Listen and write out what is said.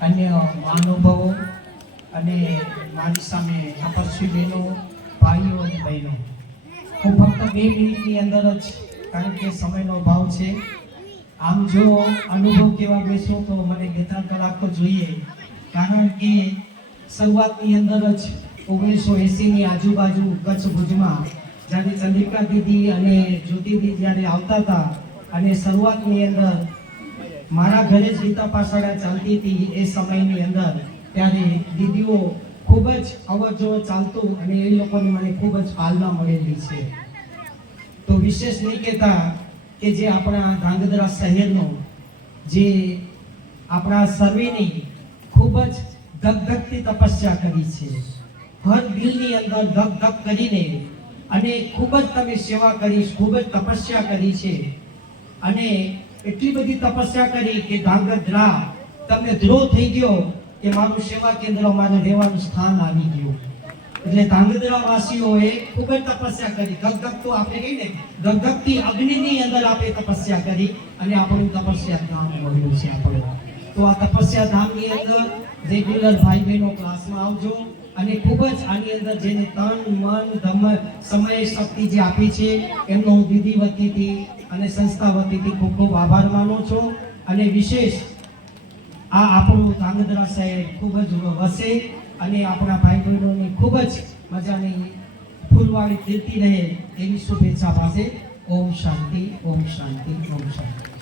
અન્ય મહાનુભાવો અને મારી સામે તપસ્વી બહેનો, ભાઈઓ અને બહેનો, હું ફક્ત 2 મિનિટની અંદર જ, કારણ કે સમયનો અભાવ છે, આમ જો અનુભવ કેવા બેસું તો મને 2-3 કલાક તો જોઈએ, કારણ કે શરૂઆતની અંદર જ 1980ની આજુબાજુ કચ્છ ભુજમાં જ્યારે ચંદ્રિકા દીદી અને જ્યોતિ દીદી જ્યારે આવતા હતા અને શરૂઆતની અંદર મારા ઘરે જ ગીતા પાઠશાળા ચાલતી હતી, એ સમયની અંદર ત્યારે દીદીઓ ખૂબ જ અવરજવર ચાલતું અને એ લોકોની મને ખૂબ જ પાલના મળેલી છે. તો વિશેષ નહીં કહેતા કે જે આપણા ધાંગધ્રા શહેરનો જે આપણા સર્વેની ખૂબ જ ધગધગતી તપસ્યા કરી છે, હર દિલની અંદર ધગધગ કરીને અને ખૂબ જ તમે સેવા કરી, ખૂબ જ તપસ્યા કરી છે અને એટલી બધી તપસ્યા કરી કે ધાંગધ્રા તમને દ્રોહ થઈ ગયો કે મારું સેવા કેન્દ્ર, મારે રહેવાનું સ્થાન આવી ગયું. એટલે ધાંગધ્રા વાસીઓએ ખૂબ જ તપસ્યા કરી, ધગધગ તો આપણે કહીએ ને ધગધગતી અગ્નિની અંદર આપણે તપસ્યા કરી અને આપણું તપસ્યા ધામ મળ્યું છે આપણે. તો આ તપસ્યા ધામની અંદર રેગ્યુલર ભાઈ બહેનો ક્લાસમાં આવજો અને ખૂબ જ આની અંદર જેને તન મન ધમ સમય શક્તિ જે આપી છે એમનો હું દીદી વતીથી અને સંસ્થા વતીથી ખૂબ ખૂબ આભાર માનું છું. અને વિશેષ આ આપણું ધાંગધ્રા શહેર ખૂબ જ વસે અને આપણા ભાઈ બહેનોની ખૂબ જ મજાની ફૂલવાળી કીર્તિ રહે એવી શુભેચ્છા પાસે. ઓમ શાંતિ, ઓમ શાંતિ, ઓમ શાંતિ.